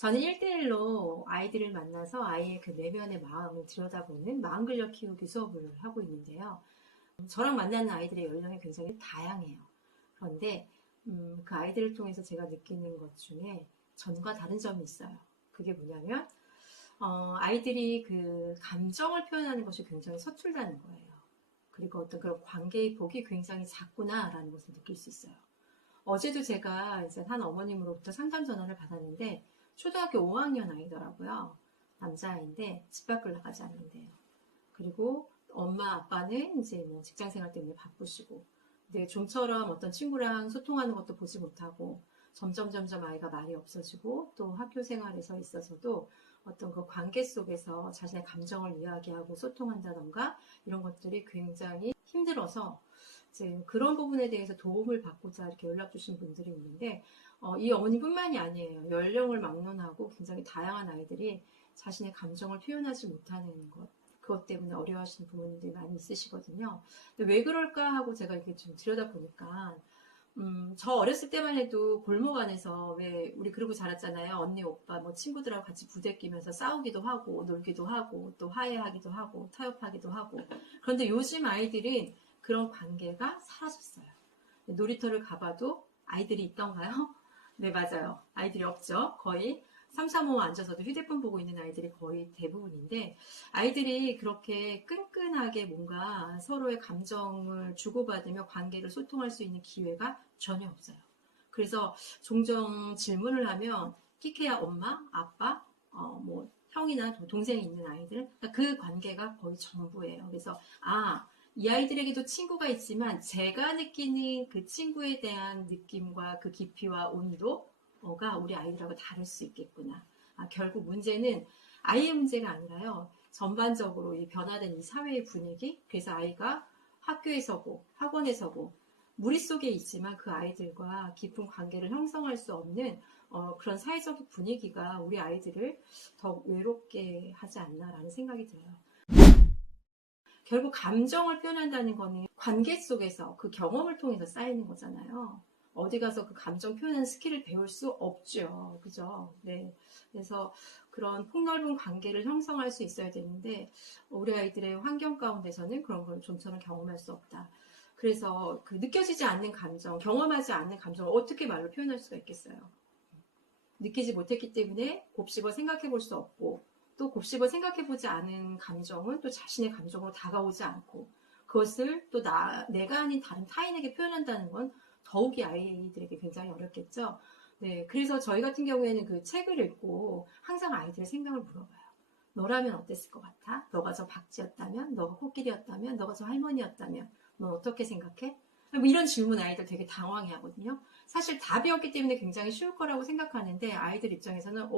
저는 1대1로 아이들을 만나서 아이의 그 내면의 마음을 들여다보는 마음 근력 키우기 수업을 하고 있는데요. 저랑 만나는 아이들의 연령이 굉장히 다양해요. 그런데 그 아이들을 통해서 제가 느끼는 것 중에 전과 다른 점이 있어요. 그게 뭐냐면 아이들이 그 감정을 표현하는 것이 굉장히 서툴다는 거예요. 그리고 어떤 그런 관계의 폭이 굉장히 작구나라는 것을 느낄 수 있어요. 어제도 제가 이제 한 어머님으로부터 상담 전화를 받았는데 초등학교 5학년 아이더라고요. 남자아이인데 집 밖을 나가지 않는데요. 그리고 엄마 아빠는 이제 뭐 직장 생활 때문에 바쁘시고, 근데 좀처럼 어떤 친구랑 소통하는 것도 보지 못하고 점점 아이가 말이 없어지고, 또 학교 생활에서 있어서도 어떤 그 관계 속에서 자신의 감정을 이야기하고 소통한다던가 이런 것들이 굉장히 힘들어서 이제 그런 부분에 대해서 도움을 받고자 이렇게 연락 주신 분들이 있는데, 이 어머니뿐만이 아니에요. 연령을 막론하고 굉장히 다양한 아이들이 자신의 감정을 표현하지 못하는 것, 그것 때문에 어려워하시는 부모님들이 많이 있으시거든요. 근데 왜 그럴까 하고 제가 이렇게 좀 들여다보니까, 저 어렸을 때만 해도 골목 안에서 왜 우리 그러고 자랐잖아요. 언니, 오빠, 뭐 친구들하고 같이 부대끼면서 싸우기도 하고, 놀기도 하고, 또 화해하기도 하고, 타협하기도 하고. 그런데 요즘 아이들은 그런 관계가 사라졌어요. 놀이터를 가봐도 아이들이 있던가요? 네, 맞아요. 아이들이 없죠. 거의 3, 3, 5 앉아서도 휴대폰 보고 있는 아이들이 거의 대부분인데, 아이들이 그렇게 끈끈하게 뭔가 서로의 감정을 주고받으며 관계를 소통할 수 있는 기회가 전혀 없어요. 그래서 종종 질문을 하면 키케야 엄마, 아빠, 뭐 형이나 동생이 있는 아이들, 그러니까 그 관계가 거의 전부예요. 그래서 이 아이들에게도 친구가 있지만 제가 느끼는 그 친구에 대한 느낌과 그 깊이와 온도가 우리 아이들하고 다를 수 있겠구나. 결국 문제는 아이의 문제가 아니라요. 전반적으로 이 변화된 이 사회의 분위기, 그래서 아이가 학교에서고 학원에서고 무리 속에 있지만 그 아이들과 깊은 관계를 형성할 수 없는 그런 사회적 분위기가 우리 아이들을 더 외롭게 하지 않나라는 생각이 들어요. 결국 감정을 표현한다는 거는 관계 속에서 그 경험을 통해서 쌓이는 거잖아요. 어디 가서 그 감정 표현하는 스킬을 배울 수 없죠. 그죠? 네. 그래서 그런 폭넓은 관계를 형성할 수 있어야 되는데, 우리 아이들의 환경 가운데서는 그런 걸 좀처럼 경험할 수 없다. 그래서 그 느껴지지 않는 감정, 경험하지 않는 감정을 어떻게 말로 표현할 수가 있겠어요? 느끼지 못했기 때문에 곱씹어 생각해 볼 수 없고, 또 곱씹어 생각해 보지 않은 감정은 또 자신의 감정으로 다가오지 않고, 그것을 또 내가 아닌 다른 타인에게 표현한다는 건 더욱이 아이들에게 굉장히 어렵겠죠. 네, 그래서 저희 같은 경우에는 그 책을 읽고 항상 아이들의 생각을 물어봐요. 너라면 어땠을 것 같아? 너가 저 박쥐였다면? 너가 코끼리였다면? 너가 저 할머니였다면? 넌 어떻게 생각해? 뭐 이런 질문 아이들 되게 당황해 하거든요. 사실 답이 없기 때문에 굉장히 쉬울 거라고 생각하는데, 아이들 입장에서는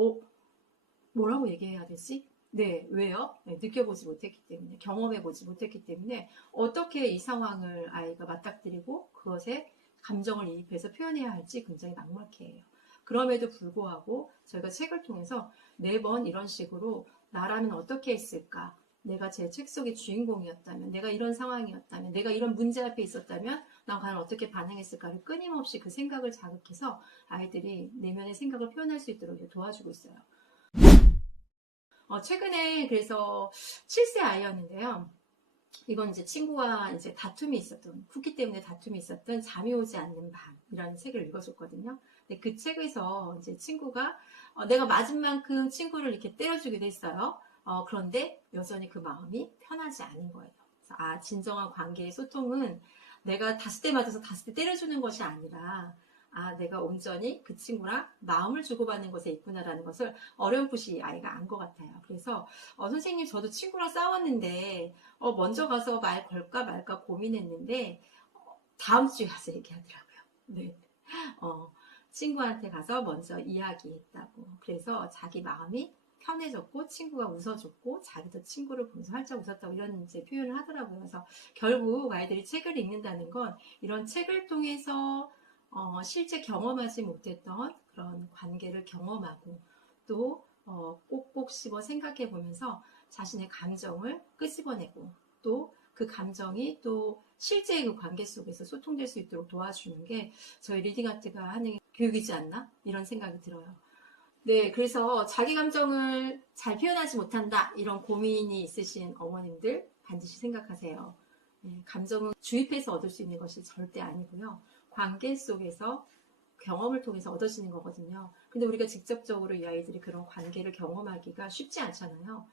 뭐라고 얘기해야 되지? 네, 왜요? 네, 느껴보지 못했기 때문에, 경험해보지 못했기 때문에 어떻게 이 상황을 아이가 맞닥뜨리고 그것에 감정을 이입해서 표현해야 할지 굉장히 막막해해요. 그럼에도 불구하고 저희가 책을 통해서 매번 이런 식으로 나라면 어떻게 했을까? 내가 제 책 속의 주인공이었다면, 내가 이런 상황이었다면, 내가 이런 문제 앞에 있었다면 난 과연 어떻게 반응했을까를 끊임없이 그 생각을 자극해서 아이들이 내면의 생각을 표현할 수 있도록 도와주고 있어요. 최근에 그래서 7세 아이였는데요. 이건 이제 친구와 이제 다툼이 있었던, 쿠키 때문에 다툼이 있었던 잠이 오지 않는 밤이라는 책을 읽어줬거든요. 근데 그 책에서 이제 친구가 내가 맞은 만큼 친구를 이렇게 때려주기도 했어요. 그런데 여전히 그 마음이 편하지 않은 거예요. 그래서 진정한 관계의 소통은 내가 다섯 대 맞아서 다섯 대 때려주는 것이 아니라, 내가 온전히 그 친구랑 마음을 주고받는 것에 있구나라는 것을 어렴풋이 아이가 안 것 같아요. 그래서 선생님, 저도 친구랑 싸웠는데 먼저 가서 말 걸까 말까 고민했는데 다음 주에 가서 얘기하더라고요. 네. 친구한테 가서 먼저 이야기했다고. 그래서 자기 마음이 편해졌고 친구가 웃어줬고 자기도 친구를 보면서 활짝 웃었다고 이런 이제 표현을 하더라고요. 그래서 결국 아이들이 책을 읽는다는 건 이런 책을 통해서 실제 경험하지 못했던 그런 관계를 경험하고, 또 꼭꼭 씹어 생각해 보면서 자신의 감정을 끄집어내고, 또 그 감정이 또 실제의 그 관계 속에서 소통될 수 있도록 도와주는 게 저희 리딩아트가 하는 교육이지 않나? 이런 생각이 들어요. 네, 그래서 자기 감정을 잘 표현하지 못한다, 이런 고민이 있으신 어머님들 반드시 생각하세요. 네, 감정은 주입해서 얻을 수 있는 것이 절대 아니고요. 관계 속에서 경험을 통해서 얻어지는 거거든요. 근데 우리가 직접적으로 이 아이들이 그런 관계를 경험하기가 쉽지 않잖아요.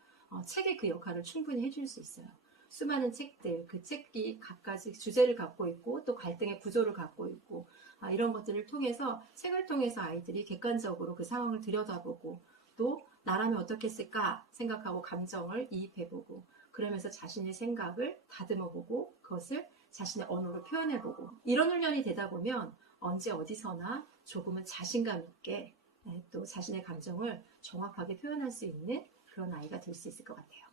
책이 그 역할을 충분히 해줄 수 있어요. 수많은 책들, 그 책이 각가지 주제를 갖고 있고 또 갈등의 구조를 갖고 있고, 이런 것들을 통해서, 책을 통해서 아이들이 객관적으로 그 상황을 들여다보고 또 나라면 어떻게 했을까 생각하고 감정을 이입해보고, 그러면서 자신의 생각을 다듬어보고 그것을 자신의 언어로 표현해보고, 이런 훈련이 되다 보면 언제 어디서나 조금은 자신감 있게 또 자신의 감정을 정확하게 표현할 수 있는 그런 아이가 될 수 있을 것 같아요.